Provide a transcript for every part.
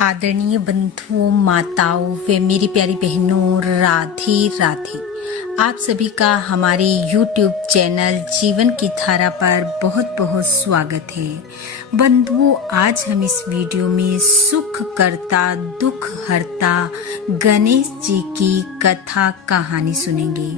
आदरणीय बंधुओं, माताओं व मेरी प्यारी बहनों, राधे राधे। आप सभी का हमारे YouTube चैनल जीवन की धारा पर बहुत बहुत स्वागत है। बंधुओं, आज हम इस वीडियो में सुख करता दुख हरता गणेश जी की कथा कहानी सुनेंगे,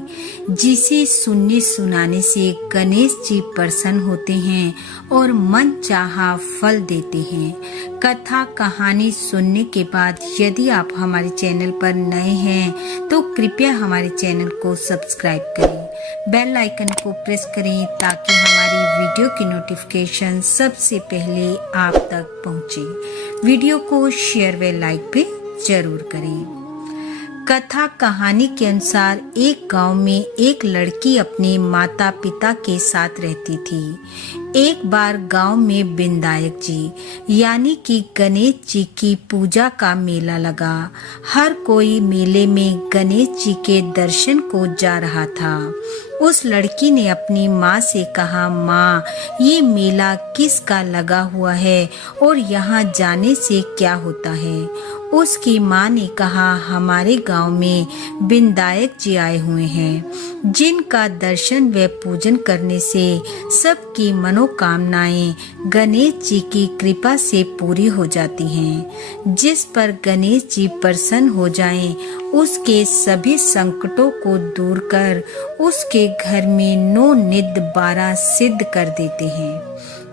जिसे सुनने सुनाने से गणेश जी प्रसन्न होते हैं और मन चाहा फल देते हैं। कथा कहानी सुनने के बाद यदि आप हमारे चैनल पर नए हैं तो कृपया हमारे चैनल को सब्सक्राइब करें, बेल आइकन को प्रेस करें ताकि हमारी वीडियो की नोटिफिकेशन सबसे पहले आप तक पहुंचे। वीडियो को शेयर व लाइक भी जरूर करें। कथा कहानी के अनुसार एक गांव में एक लड़की अपने माता पिता के साथ रहती थी। एक बार गांव में विनायक जी यानी कि गणेश जी की पूजा का मेला लगा। हर कोई मेले में गणेश जी के दर्शन को जा रहा था। उस लड़की ने अपनी माँ से कहा, माँ, ये मेला किसका लगा हुआ है और यहाँ जाने से क्या होता है? उसकी माँ ने कहा, हमारे गांव में विनायक जी आए हुए हैं, जिनका दर्शन व पूजन करने से सबकी मनोकामनाएं गणेश जी की कृपा से पूरी हो जाती हैं। जिस पर गणेश जी प्रसन्न हो जाएं, उसके सभी संकटों को दूर कर उसके घर में 9 निध 12 सिद्ध कर देते हैं।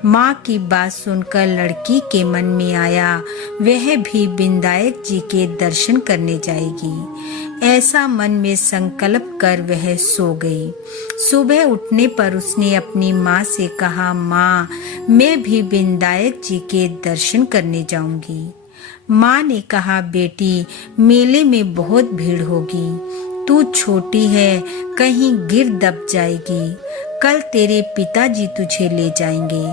माँ की बात सुनकर लड़की के मन में आया वह भी विनायक जी के दर्शन करने जाएगी। ऐसा मन में संकल्प कर वह सो गई। सुबह उठने पर उसने अपनी माँ से कहा, माँ, मैं भी विनायक जी के दर्शन करने जाऊंगी। माँ ने कहा, बेटी, मेले में बहुत भीड़ होगी, तू छोटी है, कहीं गिर दब जाएगी। कल तेरे पिताजी तुझे ले जाएंगे,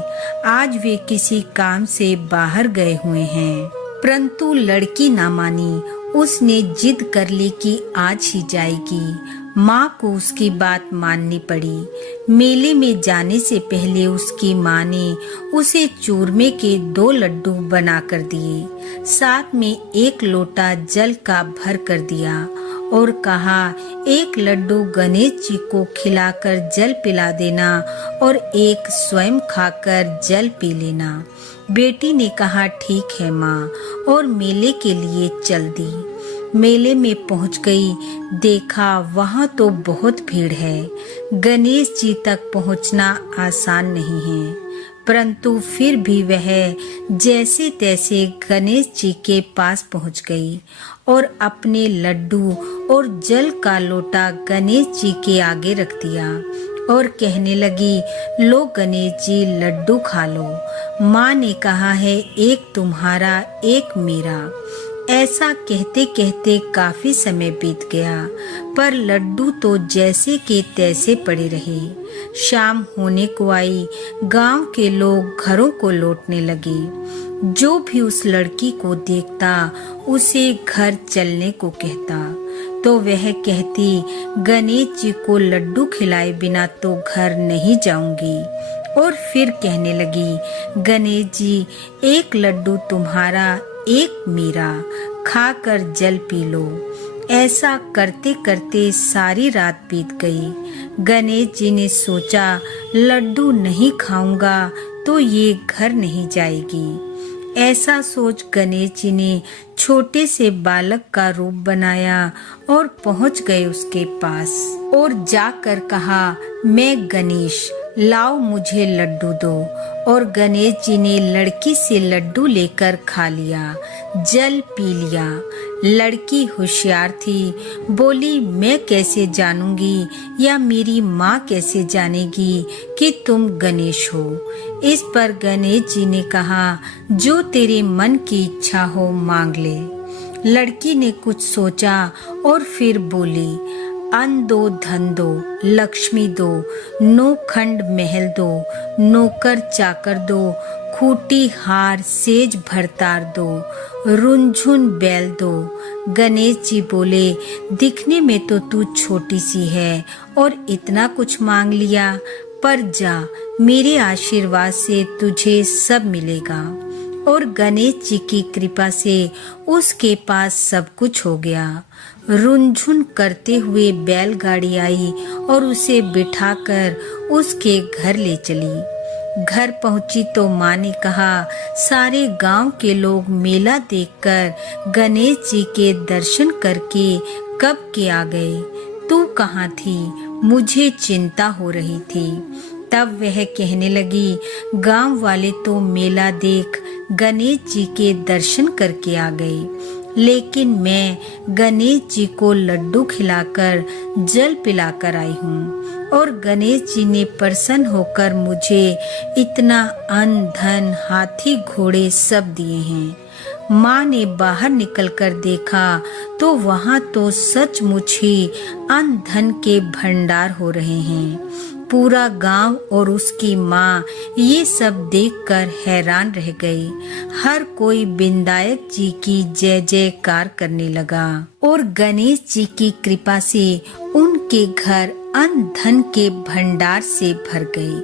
आज वे किसी काम से बाहर गए हुए हैं। परंतु लड़की ना मानी। उसने जिद कर ली कि आज ही जाएगी। माँ को उसकी बात माननी पड़ी। मेले में जाने से पहले उसकी माँ ने उसे चूरमे के 2 लड्डू बना कर दिए, साथ में 1 लोटा जल का भर कर दिया और कहा, 1 लड्डू गणेश जी को खिलाकर जल पिला देना और 1 स्वयं खाकर जल पी लेना। बेटी ने कहा, ठीक है माँ, और मेले के लिए चल दी। मेले में पहुंच गई। देखा वहां तो बहुत भीड़ है। गणेश जी तक पहुंचना आसान नहीं है, परंतु फिर भी वह जैसे तैसे गणेश जी के पास पहुंच गई और अपने लड्डू और जल का लोटा गणेश जी के आगे रख दिया और कहने लगी, लो गणेश जी, लड्डू खा लो। माँ ने कहा है, एक तुम्हारा एक मेरा। ऐसा कहते कहते काफी समय बीत गया, पर लड्डू तो जैसे के तैसे पड़े रहे। शाम होने को आई। गांव के लोग घरों को लौटने लगे। जो भी उस लड़की को देखता उसे घर चलने को कहता, तो वह कहती, गणेश जी को लड्डू खिलाए बिना तो घर नहीं जाऊंगी। और फिर कहने लगी, गणेश जी, 1 लड्डू तुम्हारा एक मेरा, खाकर जल पी लो। ऐसा करते करते सारी रात बीत गई। गणेश जी ने सोचा, लड्डू नहीं खाऊंगा तो ये घर नहीं जाएगी। ऐसा सोच गणेश जी ने छोटे से बालक का रूप बनाया और पहुंच गए उसके पास और जाकर कहा, मैं गणेश, लाओ मुझे लड्डू दो। और गणेश जी ने लड़की से लड्डू लेकर खा लिया, जल पी लिया। लड़की होशियार थी, बोली, मैं कैसे जानूंगी या मेरी माँ कैसे जानेगी कि तुम गणेश हो? इस पर गणेश जी ने कहा, जो तेरे मन की इच्छा हो मांग ले। लड़की ने कुछ सोचा और फिर बोली, अन्न दो, धन दो, लक्ष्मी दो, 9 खंड महल दो, नौकर चाकर दो, खूटी हार सेज भरतार दो, रुनझुन बैल दो। गणेश जी बोले, दिखने में तो तू छोटी सी है और इतना कुछ मांग लिया, पर जा, मेरे आशीर्वाद से तुझे सब मिलेगा। और गणेश जी की कृपा से उसके पास सब कुछ हो गया। रुनझुन करते हुए बैलगाड़ी आई और उसे बिठाकर उसके घर ले चली। घर पहुंची तो माँ ने कहा, सारे गांव के लोग मेला देखकर गणेश जी के दर्शन करके कब के आ गए, तू कहाँ थी, मुझे चिंता हो रही थी। तब वह कहने लगी, गांव वाले तो मेला देख गणेश जी के दर्शन करके आ गए, लेकिन मैं गणेश जी को लड्डू खिलाकर जल पिलाकर आई हूँ और गणेश जी ने प्रसन्न होकर मुझे इतना अन्न धन हाथी घोड़े सब दिए हैं। माँ ने बाहर निकलकर देखा तो वहाँ तो सचमुच ही अन्न धन के भंडार हो रहे हैं। पूरा गांव और उसकी माँ ये सब देखकर हैरान रह गई। हर कोई विनायक जी की जय जयकार करने लगा और गणेश जी की कृपा से उनके घर अन्न धन के भंडार से भर गए।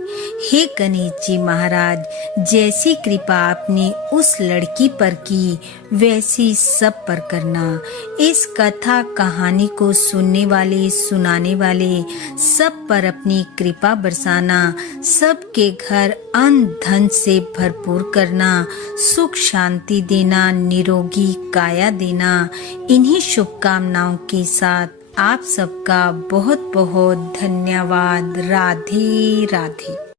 हे गणेश जी महाराज, जैसी कृपा आपने उस लड़की पर की वैसी सब पर करना। इस कथा कहानी को सुनने वाले सुनाने वाले सब पर अपनी कृपा बरसाना, सबके घर अन्न धन से भरपूर करना, सुख शांति देना, निरोगी काया देना। इन्हीं शुभकामनाओं के साथ आप सबका बहुत बहुत धन्यवाद। राधे राधे।